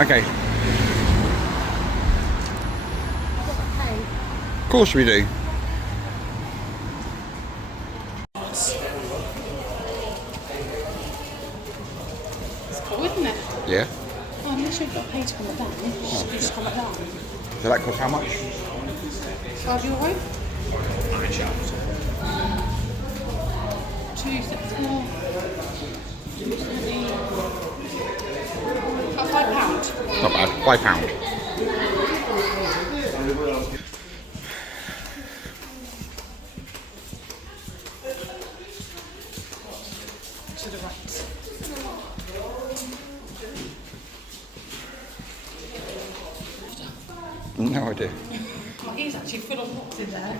Okay. Of course we do. It's cool, isn't it? Yeah. Oh, I'm not sure you've got to pay to come like that. You just come like that. So that costs how much? €5. 274. £5. Not bad. £5. To the right. No idea. Oh, he's actually full of rocks in there.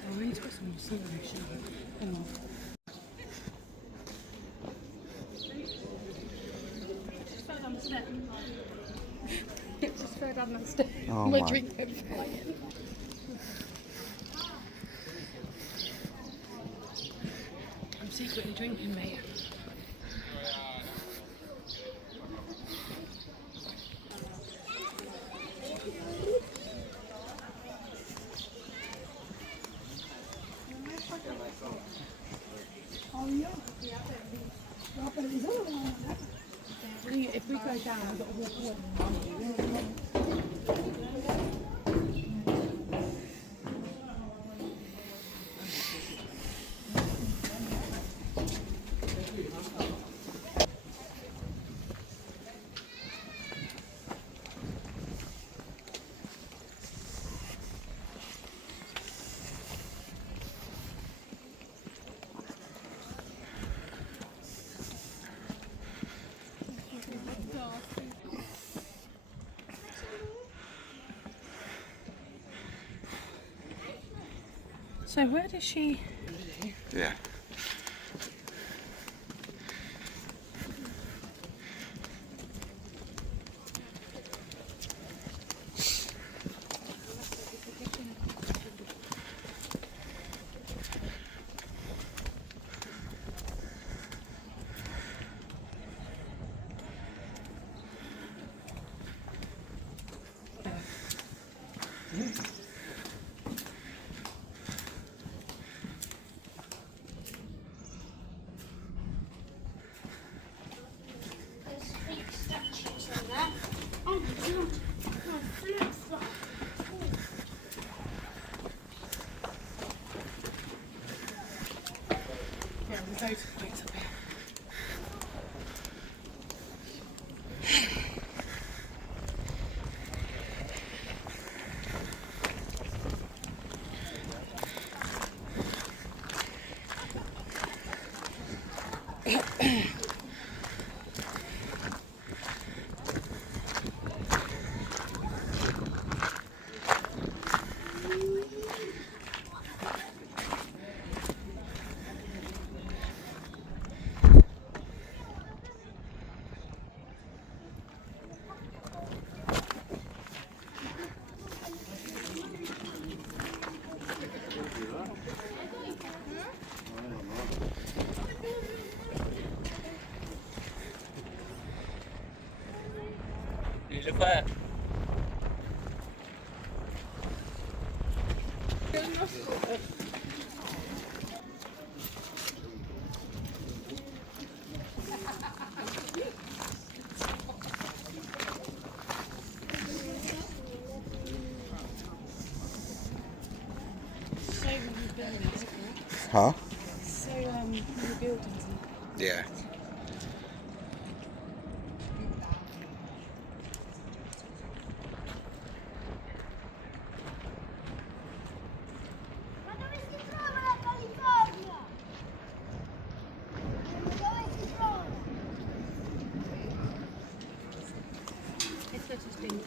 Oh, I need to put some more sun on, shall I? Hang on. Just fell down the step. It just fell down the step. Oh, My my. drink went flying. I'm secretly drinking, mate. If we go down, we've got to walk away. So where does she... Yeah. Yeah, there's loads of points up here. Huh? So, new buildings and... Yeah. Ma dove si trova la California? Dove si trova? It's just been...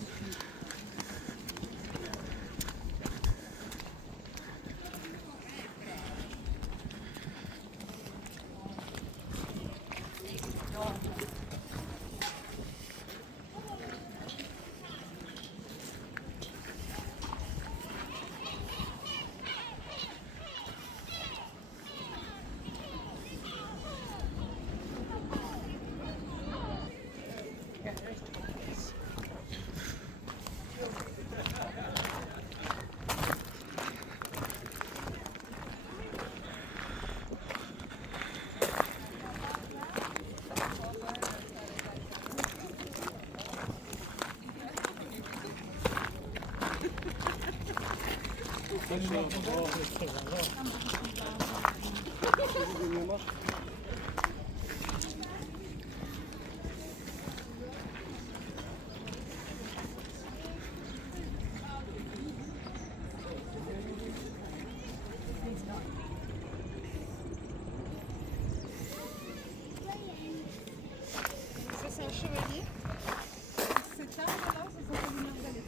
Ça, c'est un chevalier. C'est ça, là, ça s'appelle une arbalète.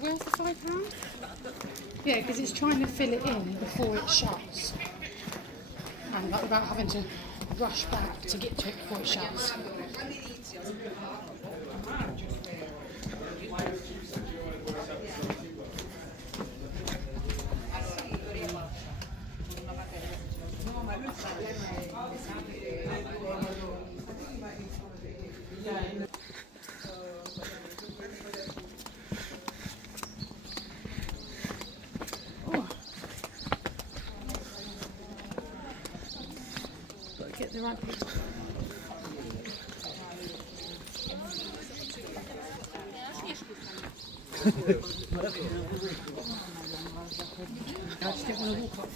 Where's the 5 pound? Yeah, because it's trying to fill it in before it shuts. And like, without having to rush back to get to it before it shuts. Got to get the right. I just didn't want to walk up.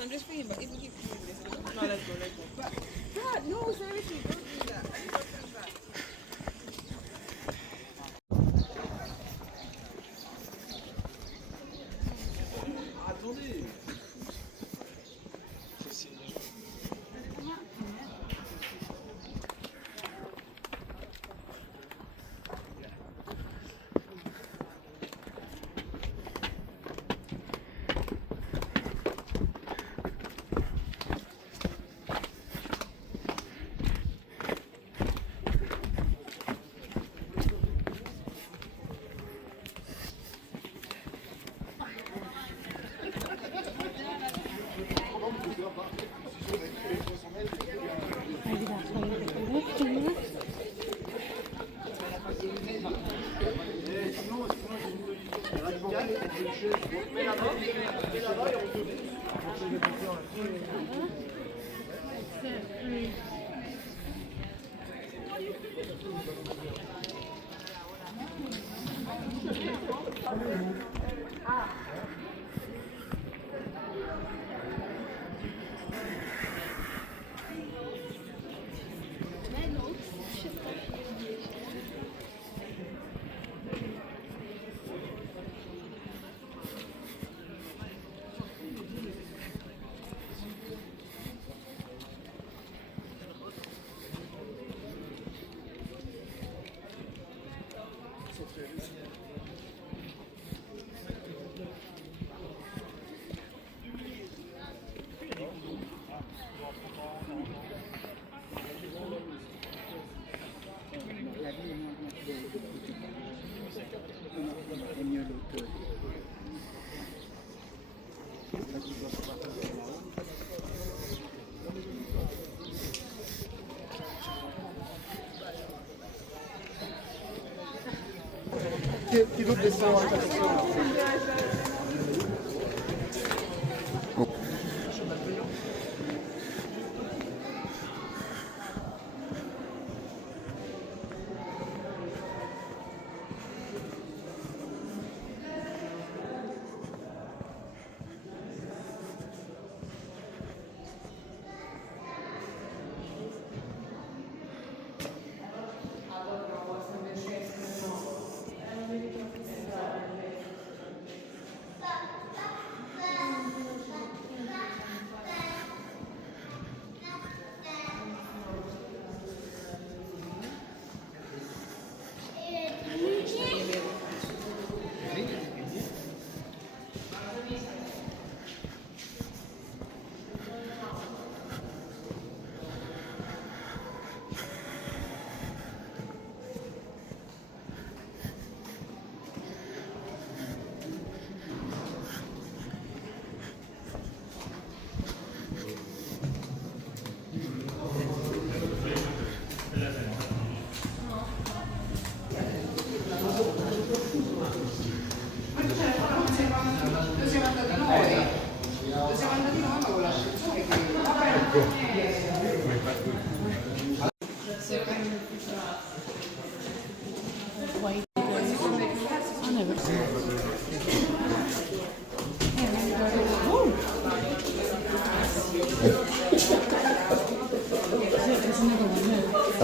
I'm just thinking, but if we keep doing this, no, let's go. But, God, no, seriously, don't do that. Don't do that. Attendez. Ti dubbi sono anche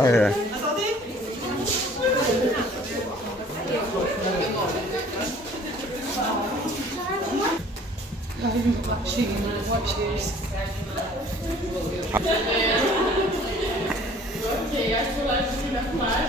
Oh yeah. I haven't got black shoes and white shoes. Okay, I feel like